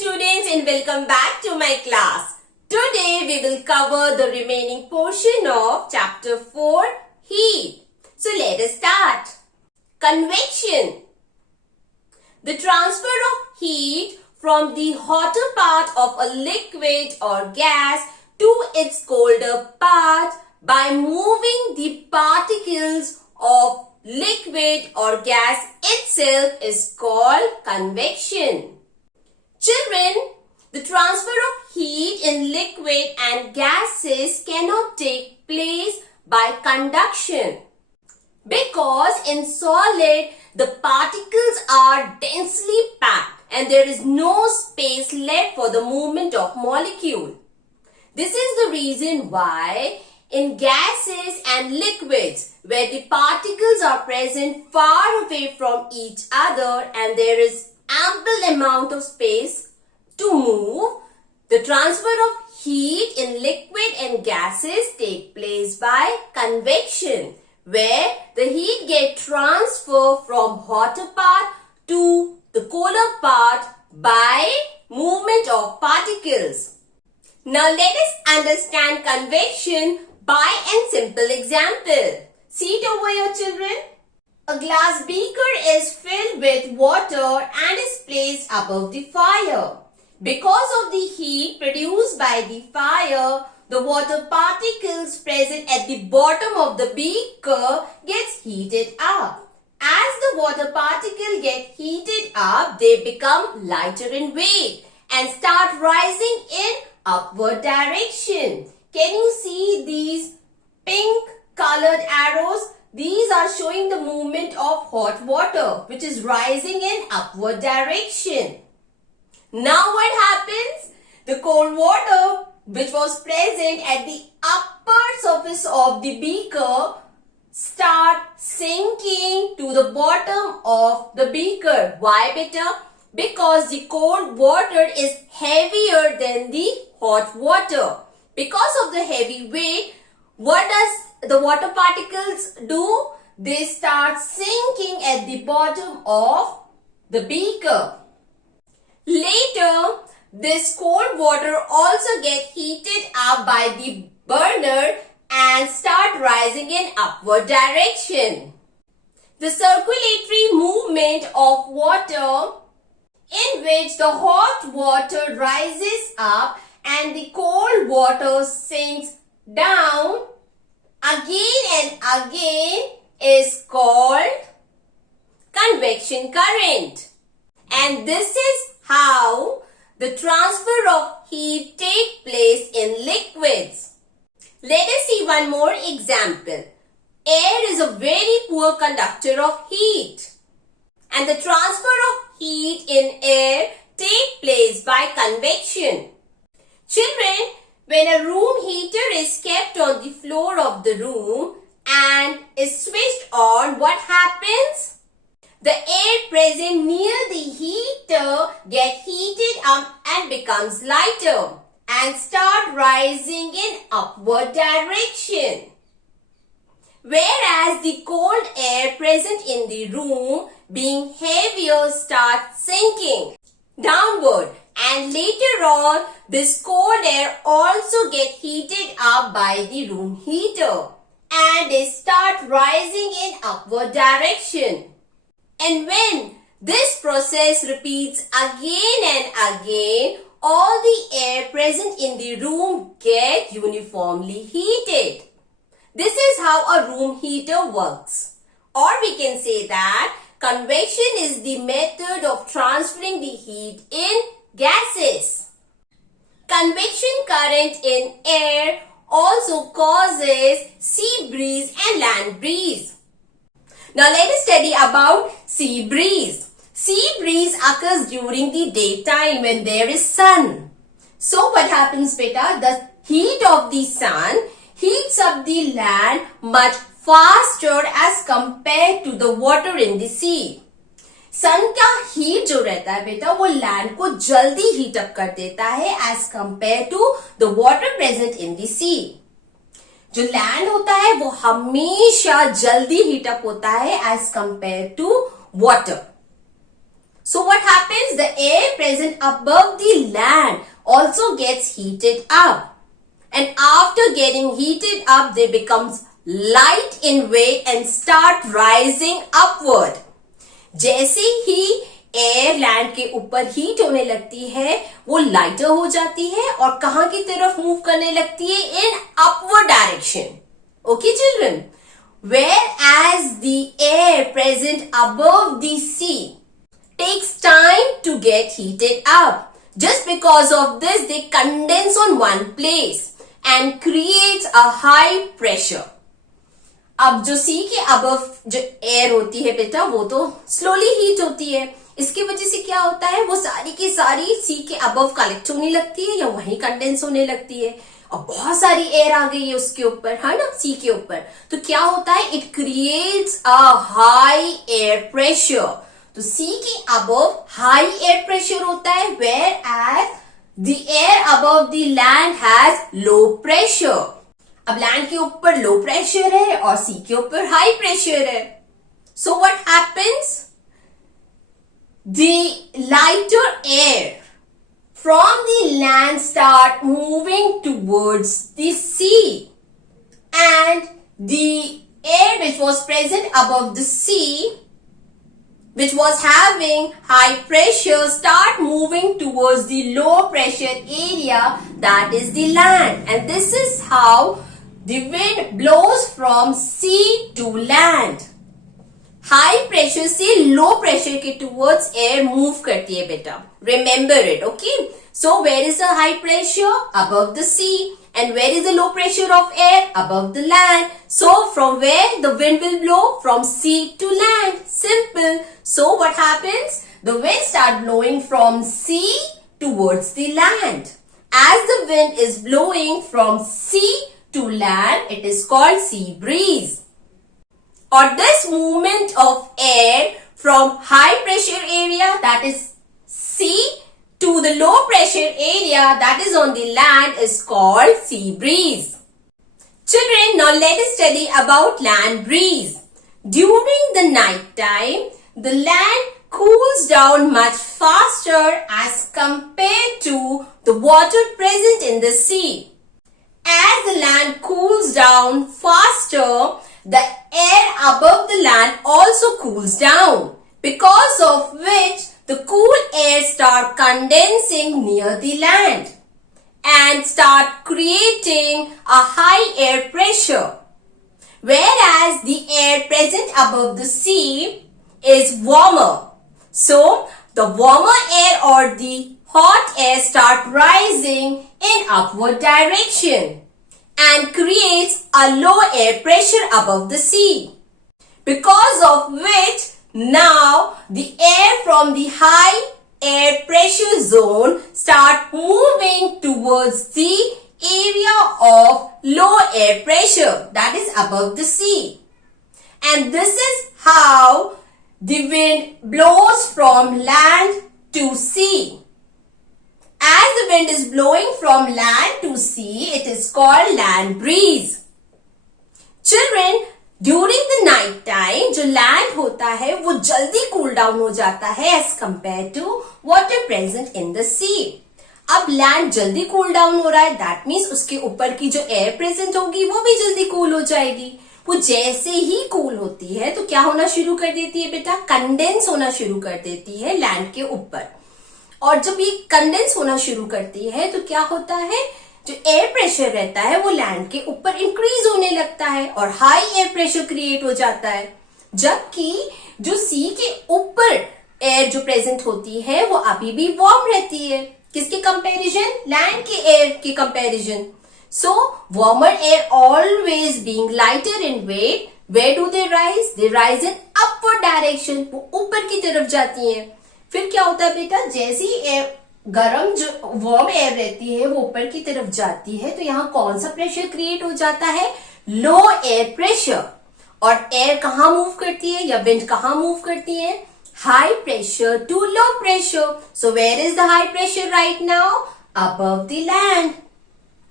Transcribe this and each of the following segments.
students, and welcome back to my class. Today we will cover the remaining portion of chapter 4, heat. So let us start. Convection. The transfer of heat from the hotter part of a liquid or gas to its colder part by moving the particles of liquid or gas itself is called convection. Children, the transfer of heat in liquid and gases cannot take place by conduction because in solid the particles are densely packed and there is no space left for the movement of molecule. This is the reason why in gases and liquids where the particles are present far away from each other and there is ample amount of space to move, the transfer of heat in liquid and gases take place by convection, where the heat gets transferred from hotter part to the colder part by movement of particles. Now let us understand convection by a simple example. See it over here, children. A glass beaker is filled with water and is placed above the fire. Because of the heat produced by the fire, the water particles present at the bottom of the beaker gets heated up. As the water particles get heated up, they become lighter in weight and start rising in upward direction. Can you see these pink colored arrows? These are showing the movement of hot water which is rising in upward direction. Now what happens? The cold water which was present at the upper surface of the beaker start sinking to the bottom of the beaker. Why beta? Because the cold water is heavier than the hot water. Because of the heavy weight, what does the water particles do? They start sinking at the bottom of the beaker. Later, this cold water also gets heated up by the burner and start rising in upward direction. The circulatory movement of water in which the hot water rises up and the cold water sinks down again and again is called convection current. And this is how the transfer of heat takes place in liquids. Let us see one more example. Air is a very poor conductor of heat, and the transfer of heat in air takes place by convection. Children, when a room heater is kept on the floor of the room and is switched on, what happens? The air present near the heater gets heated up and becomes lighter and start rising in upward direction. Whereas the cold air present in the room being heavier starts sinking downward, and later on this cold air also gets heated up by the room heater and it start rising in upward direction. And when this process repeats again and again, all the air present in the room get uniformly heated. This is how a room heater works. Or we can say that convection is the method of transferring the heat in gases. Convection current in air also causes sea breeze and land breeze. Now let us study about sea breeze. Sea breeze occurs during the daytime when there is sun. So what happens beta? The heat of the sun heats up the land much faster as compared to the water in the sea. सन का heat जो रहता है बेटा वो land को जल्दी heat up कर देता है as compare to the water present in the sea. जो लैंड होता है वो हमेशा जल्दी हीट अप होता है as compare to water. So what happens? The air present above the land also gets heated up. And after getting heated up, they becomes light in weight and start rising upward. जैसे ही air land के ऊपर heat होने लगती है, वो lighter हो जाती है और कहां की तरफ मूव करने लगती है? इन upward direction. Okay children? Whereas the air present above the sea takes time to get heated up. Just because of this, they condense on one place and creates a high pressure. अब जो सी के above जो air होती है बेटा, वो तो slowly heat होती है. इसकी वजह से क्या होता है? वो सारी की सारी सी के अबव कलेक्ट होने लगती है या वहीं कंडेंस होने लगती है. और बहुत सारी एयर आ गई है उसके ऊपर, है ना, सी के ऊपर. तो क्या होता है? It creates a high air pressure. तो सी के अबव हाई एयर प्रेशर होता है, where as the air above the land has low pressure. अब लैंड के ऊपर लो प्रेशर है और सी के ऊपर हाई प्रेशर है. सो what happens? The lighter air from the land start moving towards the sea, and the air which was present above the sea, which was having high pressure, start moving towards the low pressure area, that is the land. And this is how the wind blows from sea to land. High pressure से low pressure के towards air move करती है बेटा. Remember it. Okay, so where is the high pressure? Above the sea. And where is the low pressure of air? Above the land. So from where the wind will blow? From sea to land. Simple. So what happens? The wind start blowing from sea towards the land. As the wind is blowing from sea to land, it is called sea breeze. Or this movement of air from high pressure area, that is sea, to the low pressure area, that is on the land, is called sea breeze. Children, now let us study about land breeze. During the night time, the land cools down much faster as compared to the water present in the sea. As the land cools down faster, the air above the land also cools down, because of which the cool air start condensing near the land and start creating a high air pressure. Whereas the air present above the sea is warmer. So the warmer air or the hot air start rising in upward direction and creates a low air pressure above the sea, because of which now the air from the high air pressure zone start moving towards the area of low air pressure, that is above the sea. And this is how the wind blows from land to sea. As the wind is blowing from land to sea, it is called land breeze. Children, during the night time, जो land होता है वो जल्दी cool down हो जाता है as compared to water present in the sea. अब land जल्दी cool down हो रहा है, that means उसके ऊपर की जो air present होगी वो भी जल्दी cool हो जाएगी. वो जैसे ही cool होती है तो क्या होना शुरू कर देती है बेटा? Condense होना शुरू कर देती है land के ऊपर. और जब ये कंडेंस होना शुरू करती है तो क्या होता है? जो एयर प्रेशर रहता है वो लैंड के ऊपर इंक्रीज होने लगता है और हाई एयर प्रेशर क्रिएट हो जाता है. जबकि जो सी के ऊपर एयर जो प्रेजेंट होती है वो अभी भी वार्म रहती है. किसके कंपैरिजन? लैंड के एयर के comparison. So warmer air always being lighter in weight, where do they rise? They rise in upward direction. वो ऊपर की तरफ जाती है. फिर क्या होता है बेटा? जैसी एयर गर्म जो वार्म एयर रहती है वो ऊपर की तरफ जाती है तो यहाँ कौन सा प्रेशर क्रिएट हो जाता है? Low air pressure. और एयर कहाँ मूव करती है या विंड कहाँ मूव करती है? High pressure to low pressure. So where is the high pressure right now? Above the land.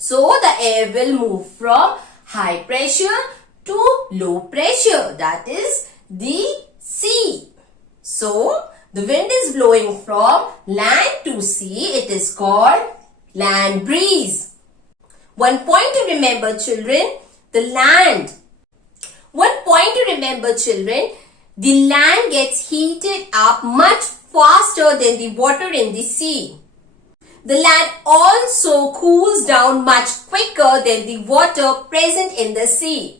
So the air will move from high pressure to low pressure, that is the sea. So The wind is blowing from land to sea. It is called land breeze. One point to remember, children, the land. One point to remember, children, the land gets heated up much faster than the water in the sea. The land also cools down much quicker than the water present in the sea.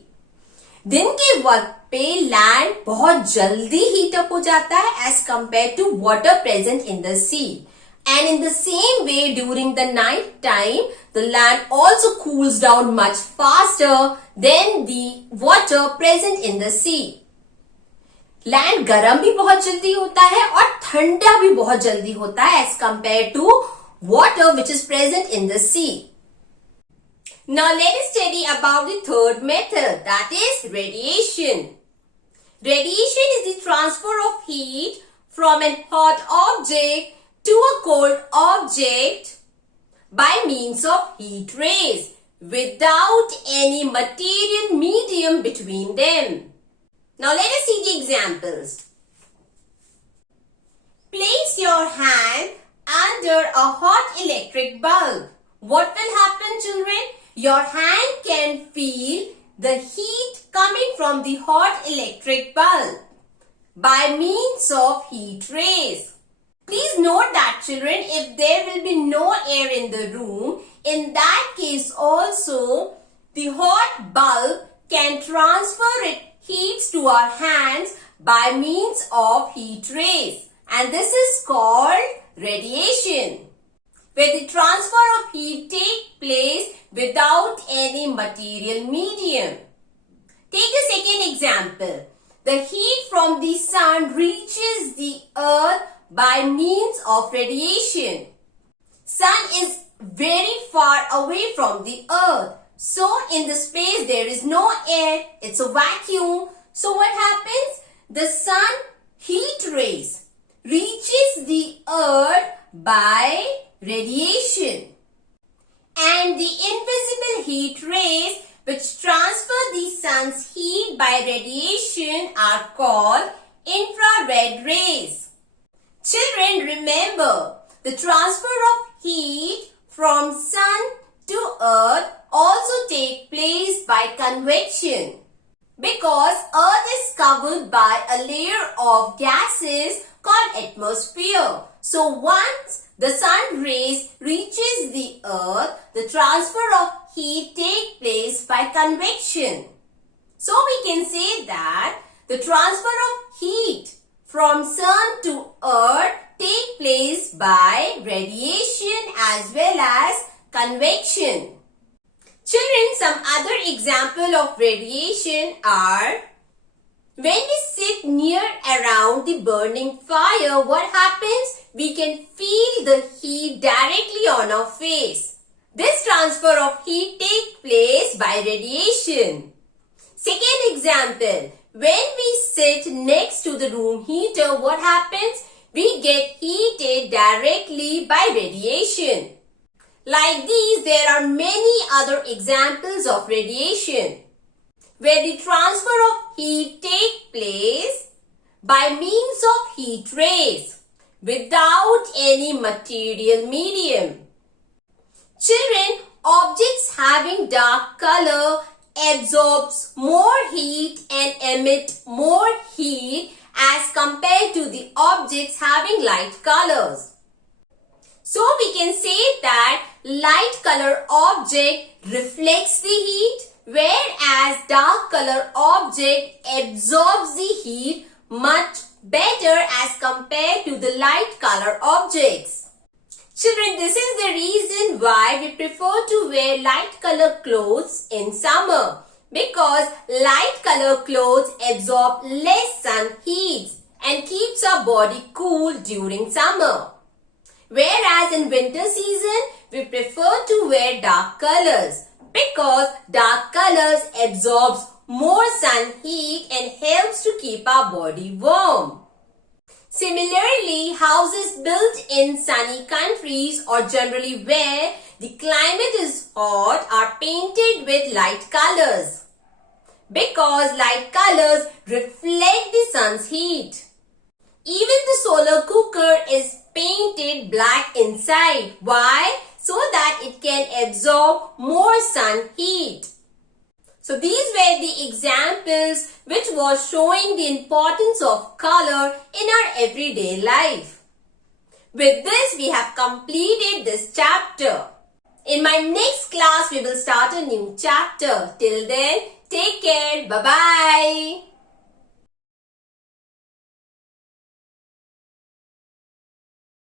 दिन के वक्त पे land बहुत जल्दी heat up हो जाता है as compared to water present in the sea. And in the same way, during the night time, the land also cools down much faster than the water present in the sea. Land गर्म भी बहुत जल्दी होता है और ठंडा भी बहुत जल्दी होता है as compared to water which is present in the sea. Now let us study about the third method, that is radiation. Radiation is the transfer of heat from a hot object to a cold object by means of heat rays without any material medium between them. Now let us see the examples. Place your hand under a hot electric bulb. What will happen, children? Your hand can feel the heat coming from the hot electric bulb by means of heat rays. Please note that, children, if there will be no air in the room, in that case also the hot bulb can transfer its heat to our hands by means of heat rays, and this is called radiation, where the transfer of heat takes place without any material medium. Take the second example. The heat from the sun reaches the earth by means of radiation. Sun is very far away from the earth. So in the space there is no air. It's a vacuum. So what happens? The sun heat rays reaches the earth by radiation. And the invisible heat rays which transfer the sun's heat by radiation are called infrared rays. Children, remember, the transfer of heat from sun to earth also take place by convection, because earth is covered by a layer of gases called atmosphere. So once the sun rays reaches the earth, the transfer of heat takes place by convection. So we can say that the transfer of heat from sun to earth take place by radiation as well as convection. Children, some other example of radiation are, when we sit near around the burning fire, what happens? We can feel the heat directly on our face. This transfer of heat takes place by radiation. Second example, when we sit next to the room heater, what happens? We get heated directly by radiation. Like these, there are many other examples of radiation, where the transfer of heat takes place by means of heat rays without any material medium. Children, objects having dark color absorbs more heat and emit more heat as compared to the objects having light colors. So we can say that light color object reflects the heat, whereas dark color object absorbs the heat much better as compared to the light color objects. Children, this is the reason why we prefer to wear light color clothes in summer, because light color clothes absorb less sun heat and keeps our body cool during summer. Whereas in winter season, we prefer to wear dark colors, because dark colors absorbs more sun heat and helps to keep our body warm. Similarly, houses built in sunny countries or generally where the climate is hot are painted with light colors, because light colors reflect the sun's heat. Even the solar cooker is painted black inside. Why? So that it can absorb more sun heat. So these were the examples which was showing the importance of color in our everyday life. With this, we have completed this chapter. In my next class, we will start a new chapter. Till then, take care. Bye-bye.